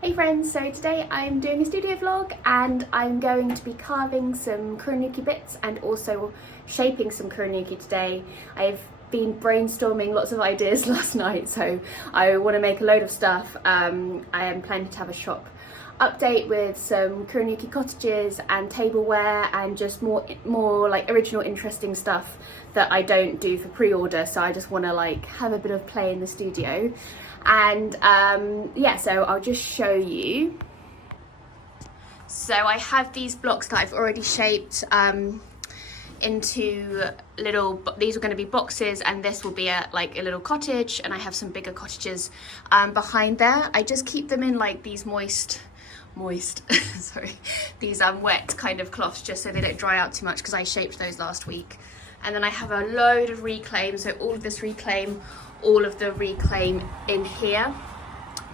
Hey friends, so today I'm doing a studio vlog and I'm going to be carving some kurinuki bits and also shaping some kurinuki today. I've been brainstorming lots of ideas last night, so I want to make a load of stuff. I am planning to have a shop update with some kurinuki cottages and tableware and just more like original interesting stuff that I don't do for pre-order, so I just want to like have a bit of play in the studio. And yeah, so I'll just show you. So I have these blocks that I've already shaped into little, these are going to be boxes and this will be a little cottage, and I have some bigger cottages behind there. I just keep them in like these moist sorry, these wet kind of cloths, just so they don't dry out too much, because I shaped those last week. And then I have a load of reclaim, so all of this reclaim, all of the reclaim in here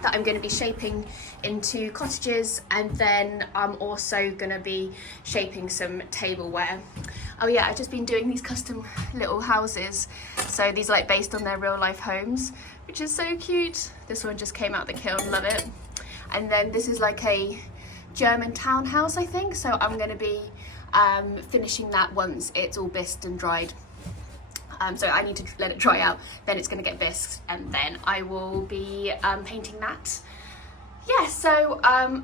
that I'm going to be shaping into cottages, and then I'm also going to be shaping some tableware. Oh yeah, I've just been doing these custom little houses, so these are like based on their real life homes, which is so cute. This one just came out the kiln, love it. And then this is like a German townhouse, I think, so I'm going to be finishing that once it's all bisqued and dried. So I need to let it dry out, then it's going to get bisqued, and then I will be painting that. Yeah, so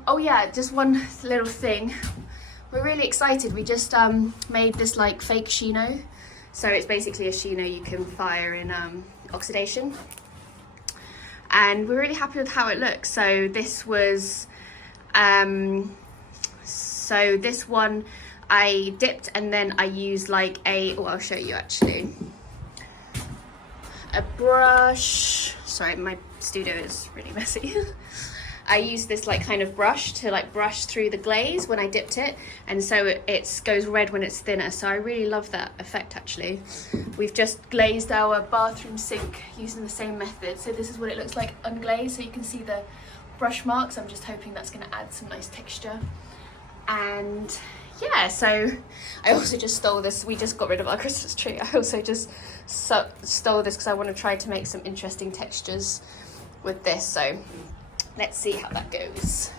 oh yeah, just one little thing. We're really excited. We just made this like fake chino. So it's basically a chino you can fire in oxidation. And we're really happy with how it looks. So this was, so this one I dipped, and then I used like a, oh, I'll show you actually. A brush, sorry, my studio is really messy. I used this like kind of brush to like brush through the glaze when I dipped it, and so it goes red when it's thinner, so I really love that effect actually. We've just glazed our bathroom sink using the same method, so this is what it looks like unglazed, so you can see the brush marks. I'm just hoping that's going to add some nice texture. And yeah, so I also just stole this. We just got rid of our Christmas tree. I also just stole this because I want to try to make some interesting textures with this, so let's see how that goes.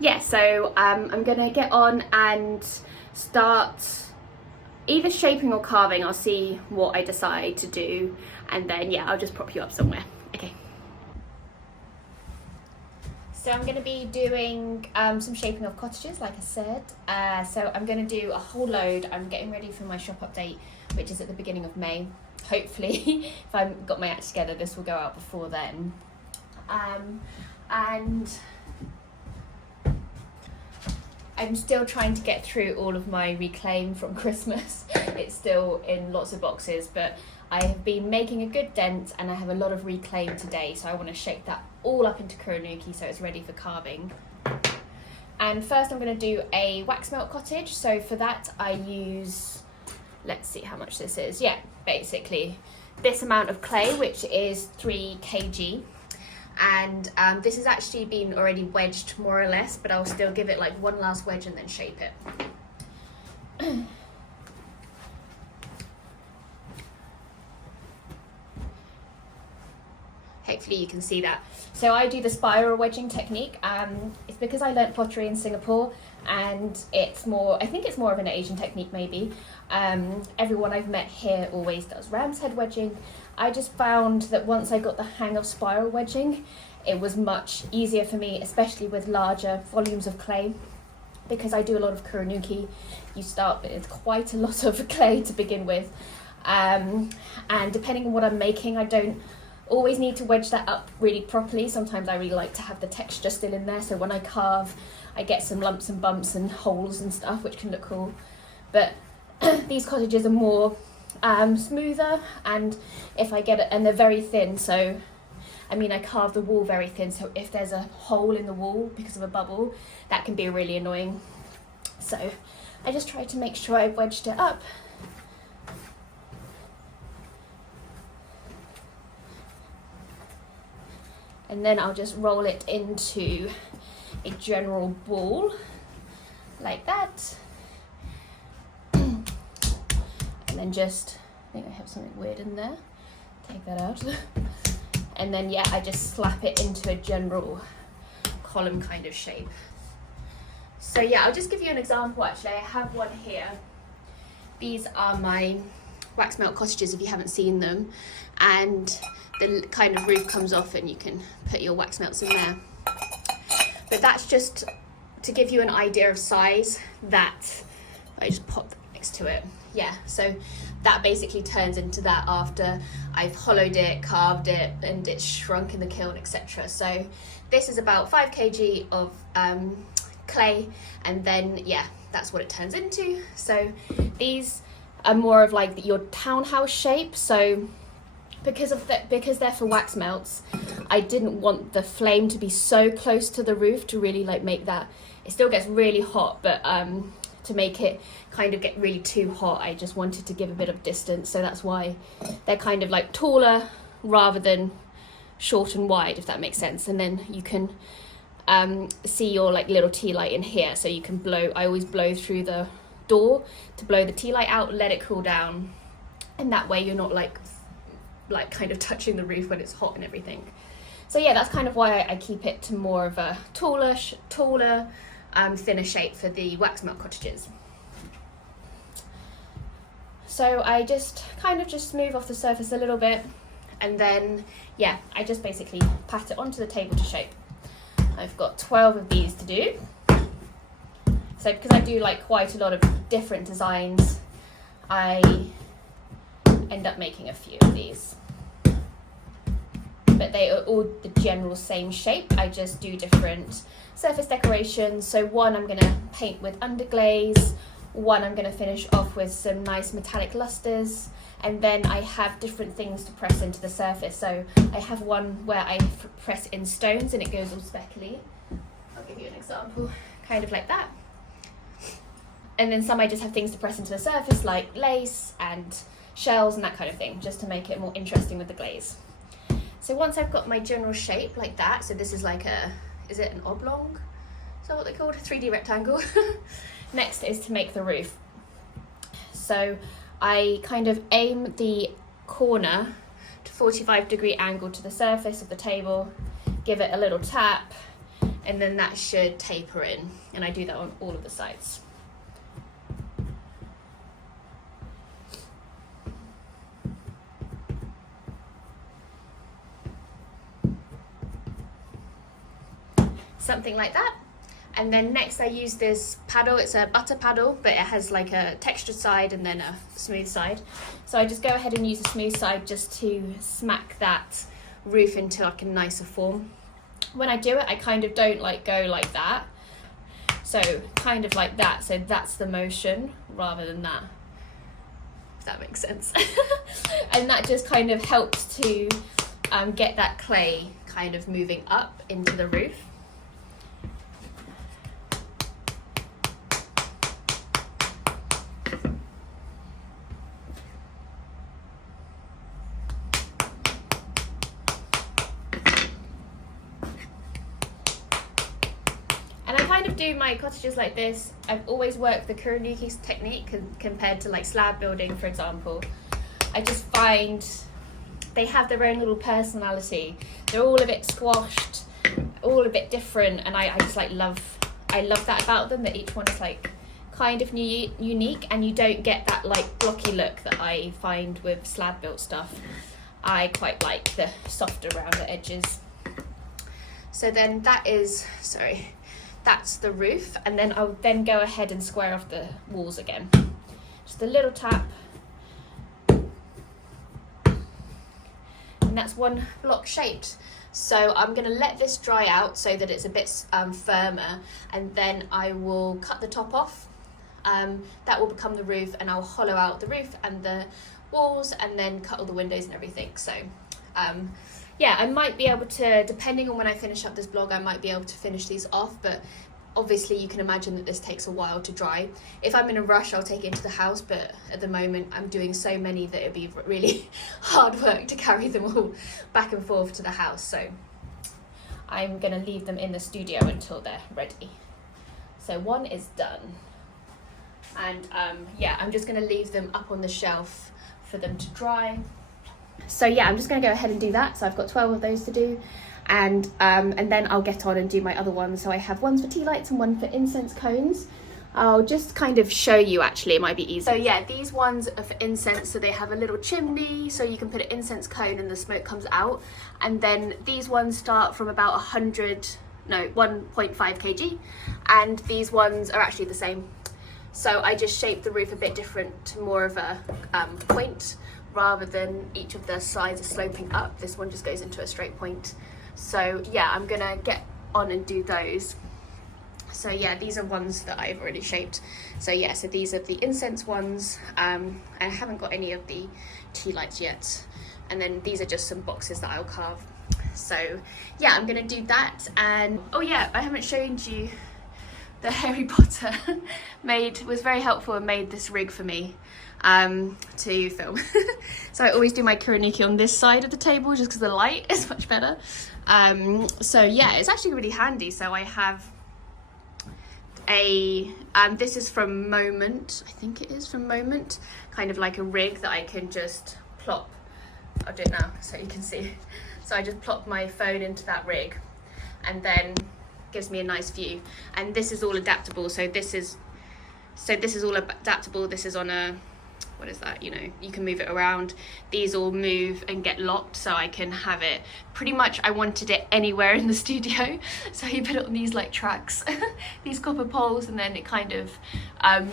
Yeah, so I'm gonna get on and start either shaping or carving. I'll see what I decide to do, and then yeah, I'll just prop you up somewhere. Okay. So I'm going to be doing some shaping of cottages, like I said. So I'm going to do a whole load. I'm getting ready for my shop update, which is at the beginning of May. Hopefully, if I've got my act together, this will go out before then. And I'm still trying to get through all of my reclaim from Christmas. It's still in lots of boxes, but I have been making a good dent, and I have a lot of reclaim today, so I want to shape that all up into kurinuki so it's ready for carving. And first I'm going to do a wax melt cottage. So for that I use, let's see how much this is. Yeah, basically this amount of clay, which is 3 kg. And this has actually been already wedged more or less, but I'll still give it like one last wedge and then shape it. Hopefully you can see that. So I do the spiral wedging technique. It's because I learnt pottery in Singapore, and it's more, I think it's more of an Asian technique maybe. Everyone I've met here always does ram's head wedging. I just found that once I got the hang of spiral wedging, it was much easier for me, especially with larger volumes of clay, because I do a lot of kurinuki. You start with quite a lot of clay to begin with, and depending on what I'm making, I don't always need to wedge that up really properly. Sometimes I really like to have the texture still in there, so when I carve I get some lumps and bumps and holes and stuff, which can look cool. But these cottages are more smoother, and if I get it, and they're very thin, so I mean I carve the wall very thin, so if there's a hole in the wall because of a bubble, that can be really annoying. So I just try to make sure I wedged it up. And then I'll just roll it into a general ball, like that. And then just, I think I have something weird in there, take that out. And then yeah, I just slap it into a general column kind of shape. So yeah, I'll just give you an example actually. I have one here. These are my wax melt cottages if you haven't seen them. And the kind of roof comes off and you can put your wax melts in there. But that's just to give you an idea of size. That I just pop next to it. Yeah, so that basically turns into that after I've hollowed it, carved it, and it's shrunk in the kiln, etc. So this is about 5 kg of clay, and then yeah, that's what it turns into. So these are more of like your townhouse shape. So because they're for wax melts, I didn't want the flame to be so close to the roof to really like make that. It still gets really hot, but to make it kind of get really too hot, I just wanted to give a bit of distance. So that's why they're kind of like taller rather than short and wide, if that makes sense. And then you can see your like little tea light in here, so you can blow. I always blow through the door to blow the tea light out, let it cool down, and that way you're not like kind of touching the roof when it's hot and everything. So yeah, that's kind of why I keep it to more of a taller, thinner shape for the wax melt cottages. So I just kind of just smooth off the surface a little bit, and then yeah, I just basically pat it onto the table to shape. I've got 12 of these to do. So because I do like quite a lot of different designs, I end up making a few of these. But they are all the general same shape. I just do different surface decorations. So one I'm going to paint with underglaze, one I'm going to finish off with some nice metallic lusters, and then I have different things to press into the surface. So I have one where I press in stones and it goes all speckly. I'll give you an example, kind of like that. And then some I just have things to press into the surface like lace and shells and that kind of thing, just to make it more interesting with the glaze. So once I've got my general shape like that, so this is like is it an oblong? Is that what they're called? A 3D rectangle. Next is to make the roof. So I kind of aim the corner to 45-degree angle to the surface of the table, give it a little tap, and then that should taper in. And I do that on all of the sides. Something like that. And then next I use this paddle. It's a butter paddle, but it has like a textured side and then a smooth side. So I just go ahead and use the smooth side just to smack that roof into like a nicer form. When I do it, I kind of don't like go like that. So kind of like that. So that's the motion rather than that, if that makes sense. And that just kind of helps to get that clay kind of moving up into the roof. Do my cottages like this. I've always worked the kurinuki technique compared to like slab building, for example. I just find they have their own little personality. They're all a bit squashed, all a bit different, and I just like love that about them, that each one is like kind of unique, and you don't get that like blocky look that I find with slab built stuff. I quite like the softer around the edges. So then that's the roof, and then I'll then go ahead and square off the walls again. Just a little tap, and that's one block shaped. So I'm going to let this dry out so that it's a bit firmer, and then I will cut the top off. That will become the roof, and I'll hollow out the roof and the walls, and then cut all the windows and everything. So yeah, I might be able to, depending on when I finish up this blog, I might be able to finish these off, but obviously you can imagine that this takes a while to dry. If I'm in a rush, I'll take it into the house, but at the moment I'm doing so many that it'd be really hard work to carry them all back and forth to the house. So I'm gonna leave them in the studio until they're ready. So one is done. And yeah, I'm just gonna leave them up on the shelf for them to dry. So yeah, I'm just going to go ahead and do that. So I've got 12 of those to do, and then I'll get on and do my other ones. So I have ones for tea lights and one for incense cones. I'll just kind of show you, actually, it might be easy. So yeah, these ones are for incense, so they have a little chimney, so you can put an incense cone and the smoke comes out. And then these ones start from about 1.5 kg, and these ones are actually the same. So I just shaped the roof a bit different to more of a point, rather than each of the sides are sloping up. This one just goes into a straight point. So yeah, I'm gonna get on and do those. So yeah, these are ones that I've already shaped. So yeah, so these are the incense ones. I haven't got any of the tea lights yet. And then these are just some boxes that I'll carve. So yeah, I'm gonna do that. And oh yeah, I haven't shown you the Harry Potter was very helpful and made this rig for me to film. So I always do my kurinuki on this side of the table just because the light is much better. So yeah, it's actually really handy. So I have this is from Moment, I think it is from Moment, kind of like a rig that I can just plop. I'll do it now so you can see. So I just plop my phone into that rig, and then gives me a nice view. And this is all adaptable, so this is all adaptable. This is on a, what is that, you know, you can move it around. These all move and get locked, so I can have it pretty much, I wanted it anywhere in the studio. So you put it on these like tracks, these copper poles, and then it kind of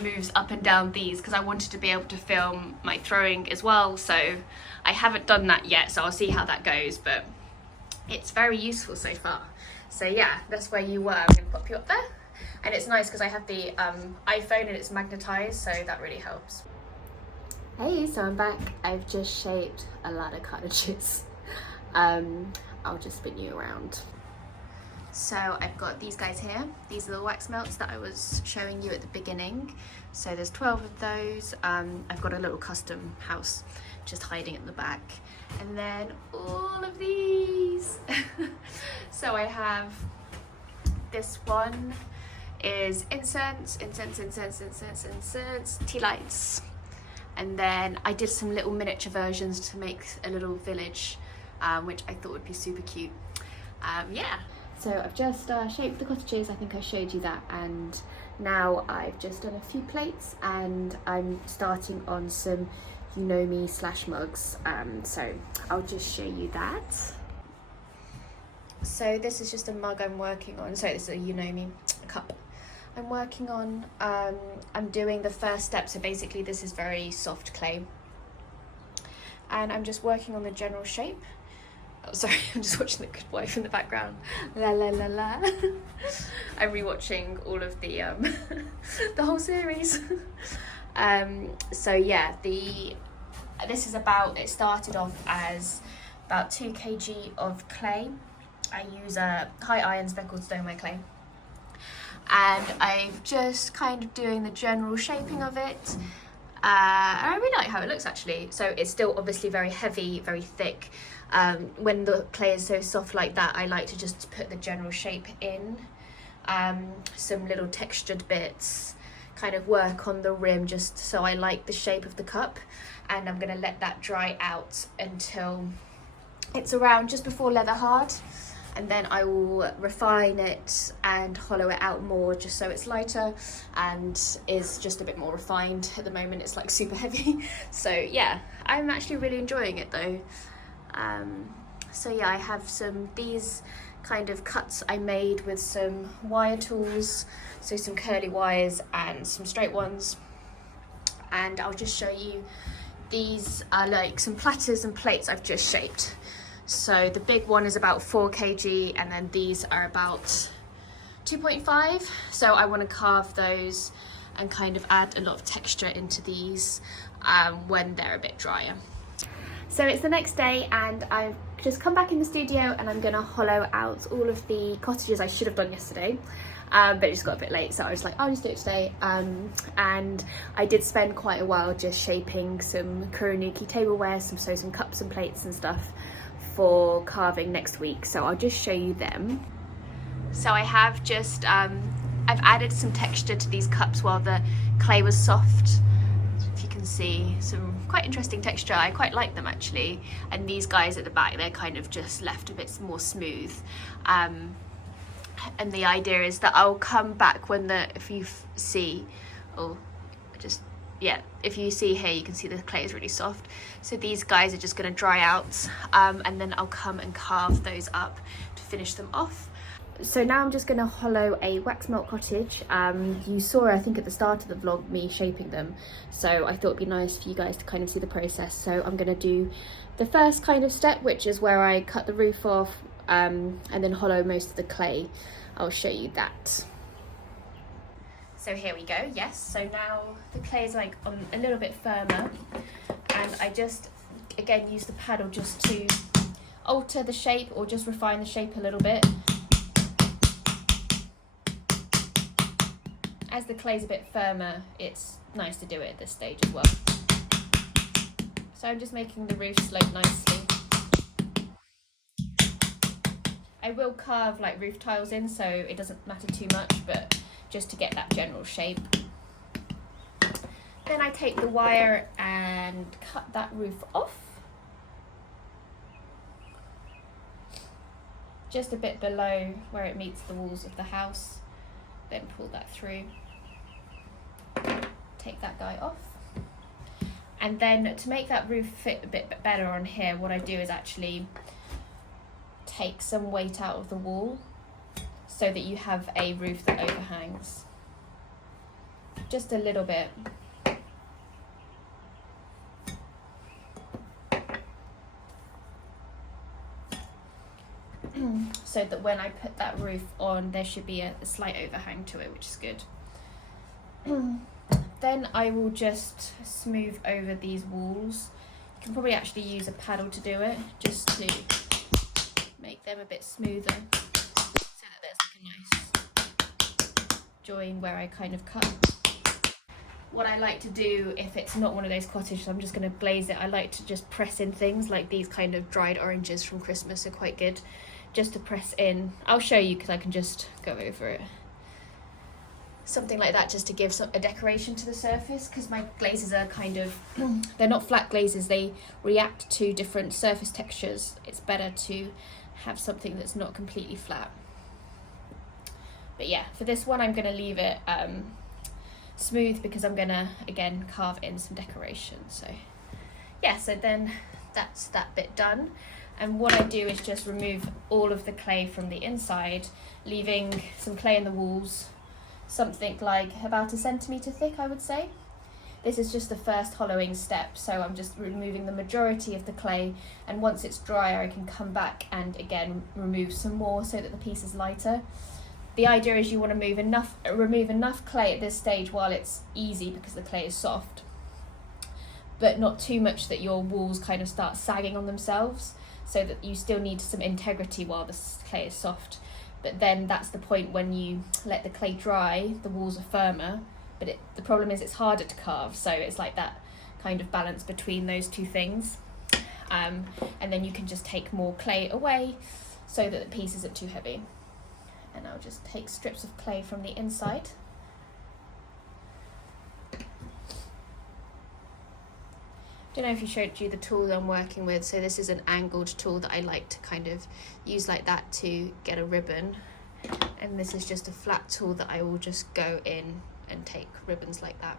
moves up and down these, because I wanted to be able to film my throwing as well. So I haven't done that yet, so I'll see how that goes, but it's very useful so far. So yeah, that's where you were. I'm gonna pop you up there. And it's nice because I have the iPhone and it's magnetized, so that really helps. Hey, so I'm back. I've just shaped a lot of cottages. I'll just spin you around. So I've got these guys here. These are the wax melts that I was showing you at the beginning. So there's 12 of those. I've got a little custom house just hiding at the back. And then all of these. So I have this one is incense, tea lights. And then I did some little miniature versions to make a little village, which I thought would be super cute. Yeah. So I've just shaped the cottages. I think I showed you that. And now I've just done a few plates, and I'm starting on some / mugs. So I'll just show you that. So this is just a mug I'm working on. So this is a cup I'm working on. I'm doing the first step, so basically this is very soft clay, and I'm just working on the general shape. Oh, sorry, I'm just watching The Good Wife in the background. La la la la. I'm rewatching all of the the whole series. So yeah, this is it started off as about 2 kg of clay. I use a high iron speckled stoneware clay. And I'm just kind of doing the general shaping of it. I really like how it looks, actually. So it's still obviously very heavy, very thick. When the clay is so soft like that, I like to just put the general shape in. Some little textured bits, kind of work on the rim just so I like the shape of the cup. And I'm gonna let that dry out until it's around just before leather hard. And then I will refine it and hollow it out more just so it's lighter and is just a bit more refined. At the moment it's like super heavy. So yeah, I'm actually really enjoying it though. So yeah, I have these kind of cuts I made with some wire tools, so some curly wires and some straight ones. And I'll just show you, these are like some platters and plates I've just shaped. So the big one is about 4 kg, and then these are about 2.5. So I want to carve those and kind of add a lot of texture into these when they're a bit drier. So it's the next day, and I've just come back in the studio, and I'm going to hollow out all of the cottages I should have done yesterday. But it just got a bit late, so I was like, I'll just do it today. And I did spend quite a while just shaping some kurinuki tableware, some cups and plates and stuff for carving next week, so I'll just show you them. So I have just I've added some texture to these cups while the clay was soft, if you can see, some quite interesting texture. I quite like them actually. And these guys at the back, they're kind of just left a bit more smooth. And the idea is that I'll come back when if you see, or just, yeah, if you see here, you can see the clay is really soft. So these guys are just going to dry out, and then I'll come and carve those up to finish them off. So now I'm just going to hollow a wax melt cottage. You saw, I think at the start of the vlog, me shaping them, so I thought it'd be nice for you guys to kind of see the process. So I'm going to do the first kind of step, which is where I cut the roof off, and then hollow most of the clay. I'll show you that. So here we go. Yes, so now the clay is like on a little bit firmer, and I just again use the paddle just to alter the shape or just refine the shape a little bit. As the clay's a bit firmer, it's nice to do it at this stage as well. So I'm just making the roof slope nicely. I will carve like roof tiles in, so it doesn't matter too much, but just to get that general shape. Then I take the wire and cut that roof off. Just a bit below where it meets the walls of the house. Then pull that through. Take that guy off. And then to make that roof fit a bit better on here, what I do is actually take some weight out of the wall so that you have a roof that overhangs. Just a little bit. So that when I put that roof on, there should be a slight overhang to it, which is good. Then I will just smooth over these walls. You can probably actually use a paddle to do it, just to make them a bit smoother, so that there's like a nice join where I kind of cut. What I like to do, if it's not one of those cottages, I'm just going to glaze it, I like to just press in things like these kind of dried oranges from Christmas are quite good, just to press in. I'll show you because I can just go over it. Something like that, just to give a decoration to the surface, because my glazes are kind of, they're not flat glazes, they react to different surface textures. It's better to have something that's not completely flat. But yeah, for this one I'm going to leave it smooth because I'm going to again carve in some decoration. So yeah, so then that's that bit done, and what I do is just remove all of the clay from the inside, leaving some clay in the walls, something like about 1 centimetre thick, I would say. This is just the first hollowing step, so I'm just removing the majority of the clay, and once it's drier I can come back and again remove some more so that the piece is lighter. The idea is you want to remove enough clay at this stage while it's easy because the clay is soft, but not too much that your walls kind of start sagging on themselves, so that you still need some integrity while the clay is soft. But then that's the point when you let the clay dry, the walls are firmer, but the problem is it's harder to carve, so it's like that kind of balance between those two things. And then you can just take more clay away so that the piece isn't too heavy. And I'll just take strips of clay from the inside. Don't know if you showed you the tool I'm working with, so this is an angled tool that I like to kind of use like that to get a ribbon, and this is just a flat tool that I will just go in and take ribbons like that.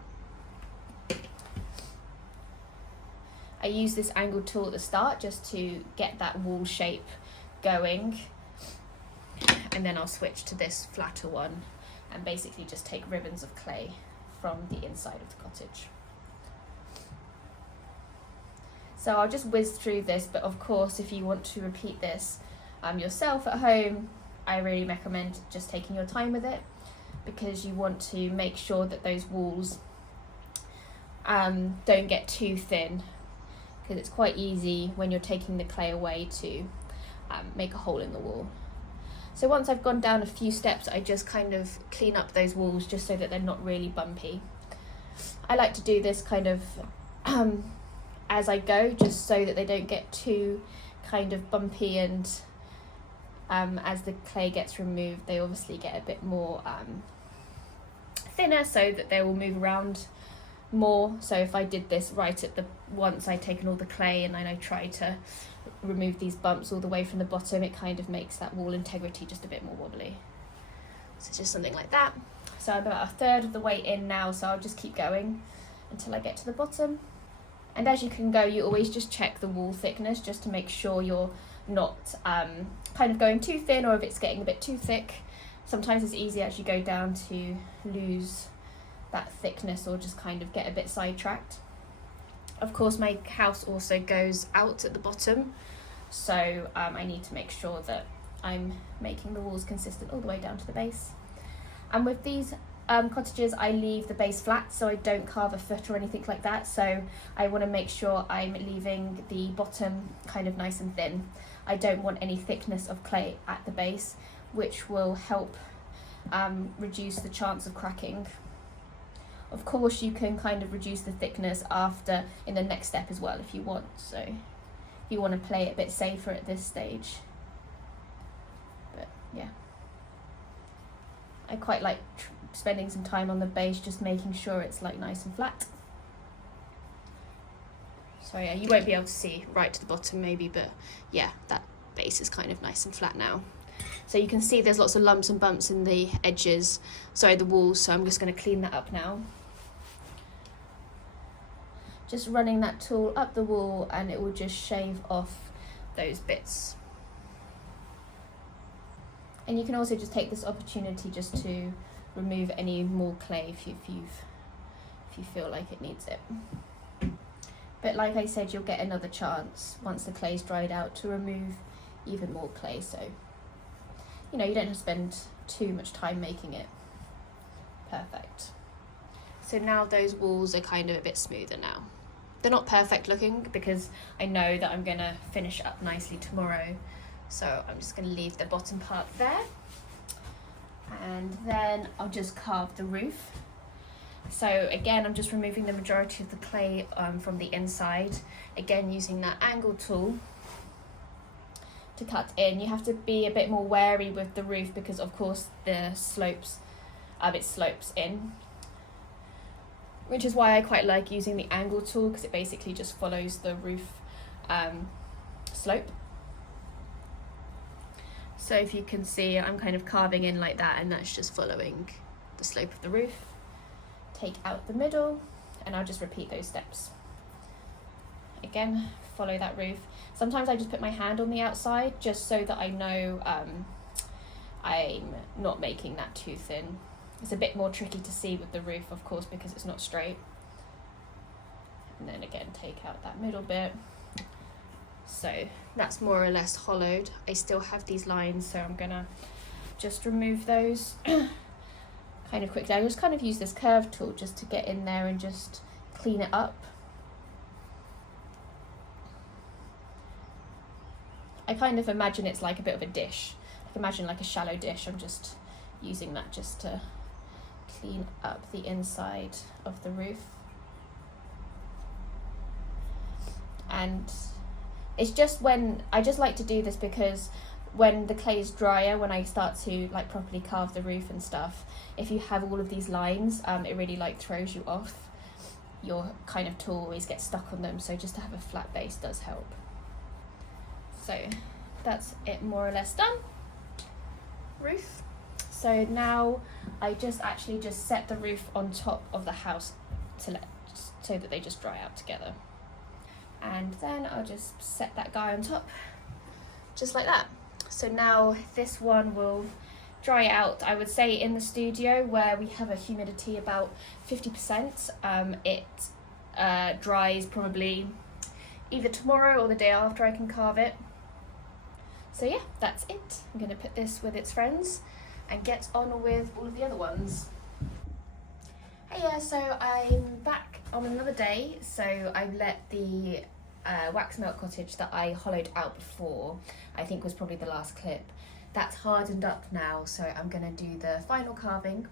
I use this angled tool at the start just to get that wall shape going, and then I'll switch to this flatter one and basically just take ribbons of clay from the inside of the cottage. So I'll just whiz through this, but of course if you want to repeat this yourself at home, I really recommend just taking your time with it, because you want to make sure that those walls don't get too thin, because it's quite easy when you're taking the clay away to make a hole in the wall. So once I've gone down a few steps, I just kind of clean up those walls just so that they're not really bumpy. I like to do this kind of as I go, just so that they don't get too kind of bumpy, and as the clay gets removed they obviously get a bit more thinner, so that they will move around more. So if I did this right at the once I'd taken all the clay and then I tried to remove these bumps all the way from the bottom, it kind of makes that wall integrity just a bit more wobbly. So just something like that. So I'm about a third of the way in now, so I'll just keep going until I get to the bottom. And as you can go, you always just check the wall thickness just to make sure you're not kind of going too thin, or if it's getting a bit too thick. Sometimes it's easy as you go down to lose that thickness or just kind of get a bit sidetracked. Of course, my house also goes out at the bottom, so I need to make sure that I'm making the walls consistent all the way down to the base. And with these cottages, I leave the base flat, so I don't carve a foot or anything like that. So I want to make sure I'm leaving the bottom kind of nice and thin. I don't want any thickness of clay at the base, which will help reduce the chance of cracking. Of course, you can kind of reduce the thickness after in the next step as well if you want. So if you want to play it a bit safer at this stage. But yeah, I quite like spending some time on the base, just making sure it's like nice and flat. So yeah, you won't be able to see right to the bottom maybe, but yeah, that base is kind of nice and flat now. So you can see there's lots of lumps and bumps in the edges, sorry, the walls, so I'm just going to clean that up now. Just running that tool up the wall and it will just shave off those bits. And you can also just take this opportunity just to remove any more clay if you feel like it needs it. But like I said, you'll get another chance once the clay's dried out to remove even more clay, so you know, you don't have to spend too much time making it perfect. So now those walls are kind of a bit smoother now. They're not perfect looking because I know that I'm going to finish up nicely tomorrow. So I'm just going to leave the bottom part there. And then I'll just carve the roof. So again, I'm just removing the majority of the clay from the inside. Again, using that angle tool to cut in. You have to be a bit more wary with the roof because of course the slopes, it slopes in. Which is why I quite like using the angle tool, because it basically just follows the roof slope. So if you can see, I'm kind of carving in like that, and that's just following the slope of the roof. Take out the middle, and I'll just repeat those steps. Again, follow that roof. Sometimes I just put my hand on the outside, just so that I know I'm not making that too thin. It's a bit more tricky to see with the roof, of course, because it's not straight. And then again, take out that middle bit. So that's more or less hollowed. I still have these lines, so I'm gonna just remove those kind of quickly. I just kind of use this curve tool just to get in there and just clean it up. I kind of imagine it's like a bit of a dish. I can imagine like a shallow dish. I'm just using that just to clean up the inside of the roof. And it's just when I just like to do this because when the clay is drier, when I start to like properly carve the roof and stuff, if you have all of these lines, it really like throws you off. Your kind of tool always gets stuck on them, so just to have a flat base does help. So that's it, more or less done. Roof. So now I just set the roof on top of the house so that they just dry out together. And then I'll just set that guy on top, just like that. So now this one will dry out, I would say in the studio where we have a humidity about 50%, it dries probably either tomorrow or the day after I can carve it. So yeah, that's it. I'm going to put this with its friends and get on with all of the other ones. Hey, yeah, so I'm back on another day. So I've let the wax melt cottage that I hollowed out before, I think was probably the last clip, that's hardened up now, so I'm going to do the final carving.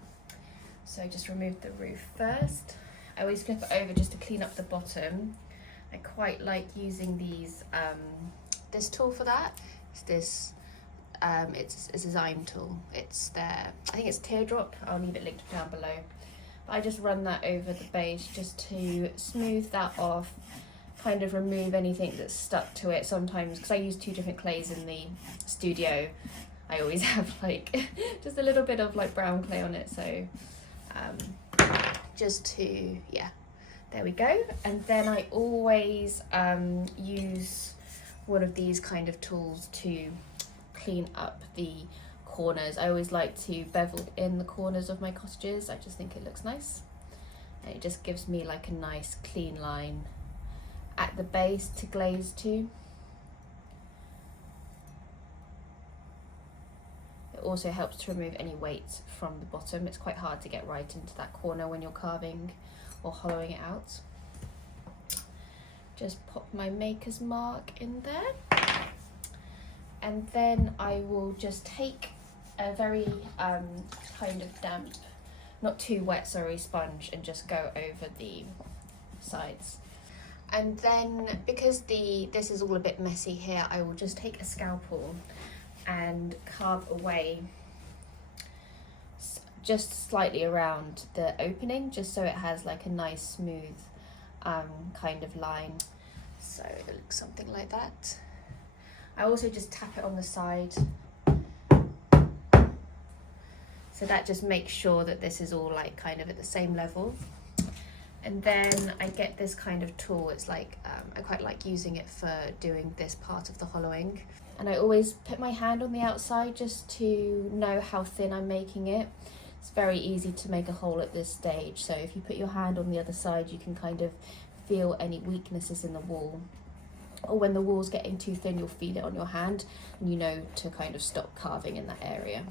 So I just removed the roof first. I always flip it over just to clean up the bottom. I quite like using these this tool for that. It's this it's a Xiem tool. It's their, I think it's teardrop. I'll leave it linked down below. I just run that over the base just to smooth that off, kind of remove anything that's stuck to it. Sometimes, because I use 2 different clays in the studio, I always have like just a little bit of like brown clay on it, so just to, yeah, there we go. And then I always use one of these kind of tools to clean up the corners. I always like to bevel in the corners of my cottages. I just think it looks nice, and it just gives me like a nice clean line at the base to glaze to. It also helps to remove any weight from the bottom. It's quite hard to get right into that corner when you're carving or hollowing it out. Just pop my maker's mark in there, and then I will just take a very kind of damp, not too wet, sorry, sponge, and just go over the sides. And then, because this is all a bit messy here, I will just take a scalpel and carve away just slightly around the opening, just so it has like a nice smooth kind of line. So it looks something like that. I also just tap it on the side, so that just makes sure that this is all like kind of at the same level. And then I get this kind of tool. It's like, I quite like using it for doing this part of the hollowing. And I always put my hand on the outside just to know how thin I'm making it. It's very easy to make a hole at this stage. So if you put your hand on the other side, you can kind of feel any weaknesses in the wall. Or when the wall's getting too thin, you'll feel it on your hand, and you know to kind of stop carving in that area.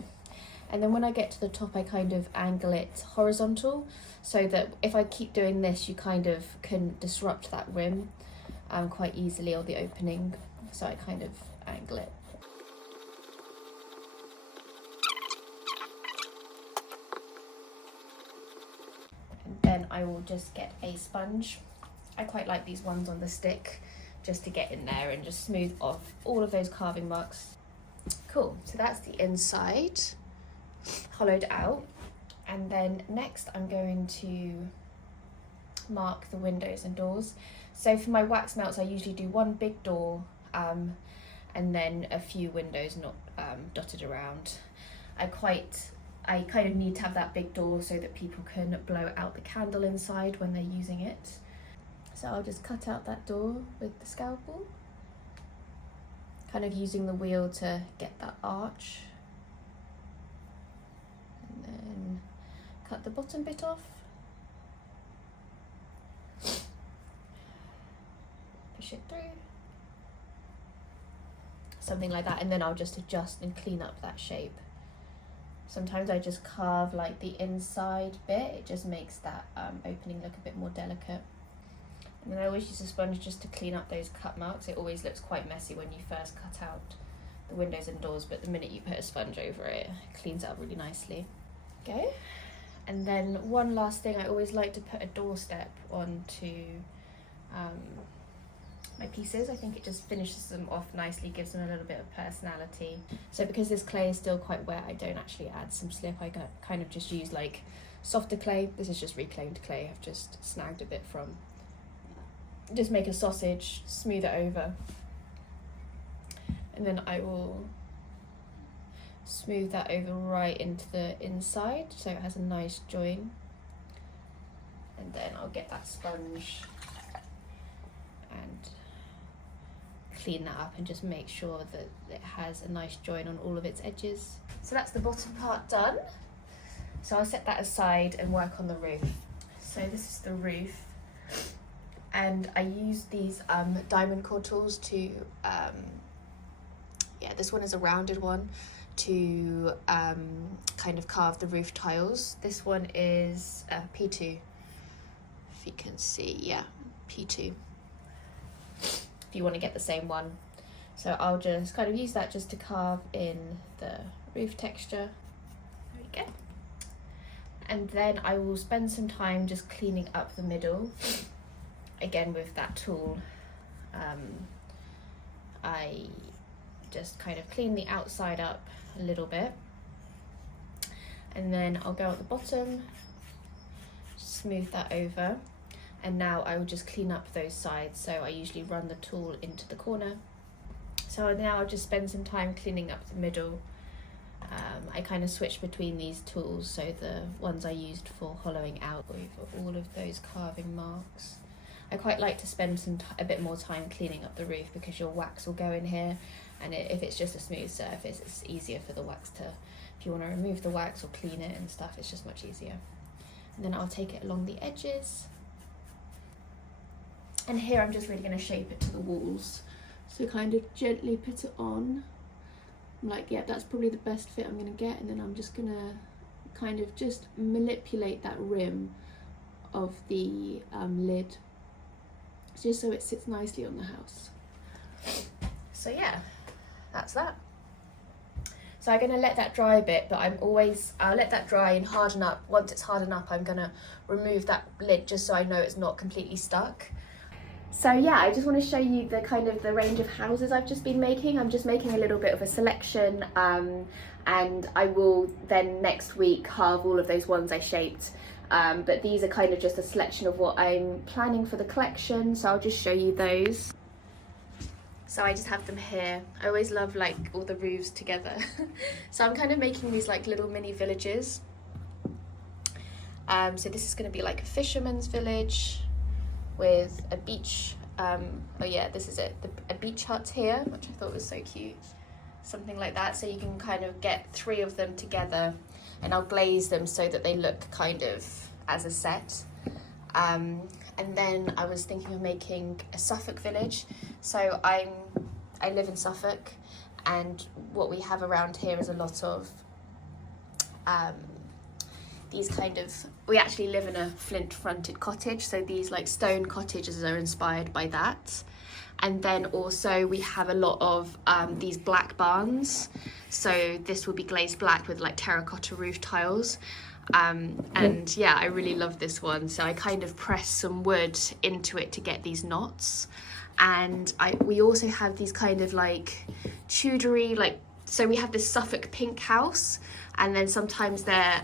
And then when I get to the top, I kind of angle it horizontal, so that if I keep doing this, you kind of can disrupt that rim quite easily, or the opening. So I kind of angle it. And then I will just get a sponge. I quite like these ones on the stick, just to get in there and just smooth off all of those carving marks. Cool, so that's the inside hollowed out. And then next I'm going to mark the windows and doors. So for my wax melts, I usually do one big door and then a few windows not dotted around. I kind of need to have that big door so that people can blow out the candle inside when they're using it. So I'll just cut out that door with the scalpel, kind of using the wheel to get that arch. And then cut the bottom bit off. Push it through. Something like that, and then I'll just adjust and clean up that shape. Sometimes I just carve like the inside bit. It just makes that opening look a bit more delicate. And then I always use a sponge just to clean up those cut marks. It always looks quite messy when you first cut out the windows and doors, but the minute you put a sponge over it, it cleans up really nicely. Okay. And then one last thing, I always like to put a doorstep onto my pieces. I think it just finishes them off nicely, gives them a little bit of personality. So because this clay is still quite wet, I don't actually add some slip. I kind of just use like softer clay. This is just reclaimed clay. I've just snagged a bit from. Just make a sausage, smooth it over, and then I will smooth that over right into the inside so it has a nice join. And then I'll get that sponge and clean that up and just make sure that it has a nice join on all of its edges. So that's the bottom part done. So I'll set that aside and work on the roof. So this is the roof. And I use these diamond core tools to, this one is a rounded one, to kind of carve the roof tiles. This one is P2, if you can see, yeah, P2, if you want to get the same one. So I'll just kind of use that just to carve in the roof texture. There we go. And then I will spend some time just cleaning up the middle. Again, with that tool, I just kind of clean the outside up a little bit, and then I'll go at the bottom smooth that over, and now I will just clean up those sides. So I usually run the tool into the corner. So now I'll just spend some time cleaning up the middle. I kind of switch between these tools, so the ones I used for hollowing out over all of those carving marks. I quite like to spend a bit more time cleaning up the roof, because your wax will go in here, and if it's just a smooth surface, it's easier for the wax to, if you want to remove the wax or clean it and stuff, it's just much easier. And then I'll take it along the edges. And here I'm just really going to shape it to the walls. So kind of gently put it on. I'm like, yeah, that's probably the best fit I'm going to get. And then I'm just going to kind of just manipulate that rim of the lid, just so it sits nicely on the house. So yeah, that's that. So I'm going to let that dry a bit, but I'll let that dry and harden up. Once it's hardened up, I'm going to remove that lid just so I know it's not completely stuck. So yeah, I just want to show you the range of houses I've just been making. I'm just making a little bit of a selection, and I will then next week carve all of those ones I shaped. But these are kind of just a selection of what I'm planning for the collection, so I'll just show you those. So I just have them here. I always love like all the roofs together. So I'm kind of making these like little mini villages. So this is going to be like a fisherman's village with a beach. Oh yeah, this is it. A beach hut here, which I thought was so cute. Something like that. So you can kind of get 3 of them together, and I'll glaze them so that they look kind of as a set. And then I was thinking of making a Suffolk village. So I live in Suffolk, and what we have around here is a lot of these we actually live in a flint fronted cottage, so these like stone cottages are inspired by that. And then also we have a lot of these black barns, so this will be glazed black with like terracotta roof tiles. And yeah, I really love this one. So I kind of press some wood into it to get these knots. And we also have these kind of like Tudory, so we have this Suffolk pink house, and then sometimes they're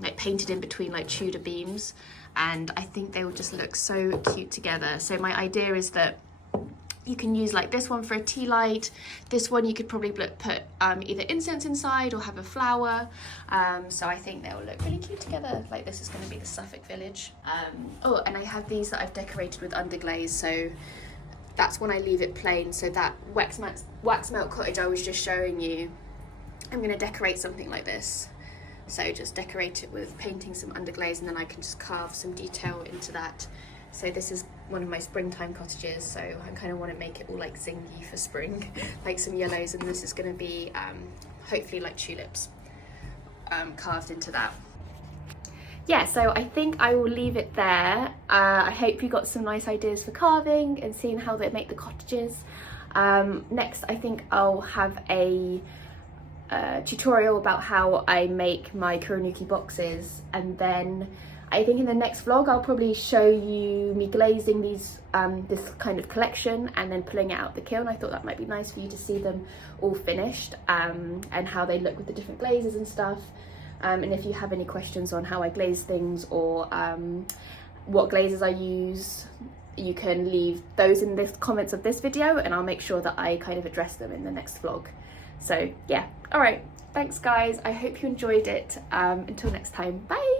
like painted in between like Tudor beams, and I think they will just look so cute together. So my idea is that you can use like this one for a tea light. This one you could probably put either incense inside or have a flower. So I think they'll look really cute together. Like this is going to be the Suffolk village. Oh, and I have these that I've decorated with underglaze. So that's when I leave it plain. So that wax melt cottage I was just showing you, I'm going to decorate something like this. So just decorate it with painting some underglaze, and then I can just carve some detail into that. So this is one of my springtime cottages, so I kind of want to make it all like zingy for spring, like some yellows, and this is going to be hopefully like tulips carved into that. Yeah, so I think I will leave it there. I hope you got some nice ideas for carving and seeing how they make the cottages. Next, I think I'll have a tutorial about how I make my kurinuki boxes, and then I think in the next vlog I'll probably show you me glazing these this kind of collection and then pulling it out the kiln. I thought that might be nice for you to see them all finished, and how they look with the different glazes and stuff. And if you have any questions on how I glaze things, or what glazes I use, you can leave those in the comments of this video, and I'll make sure that I kind of address them in the next vlog. So yeah, all right, thanks guys, I hope you enjoyed it. Until next time, bye.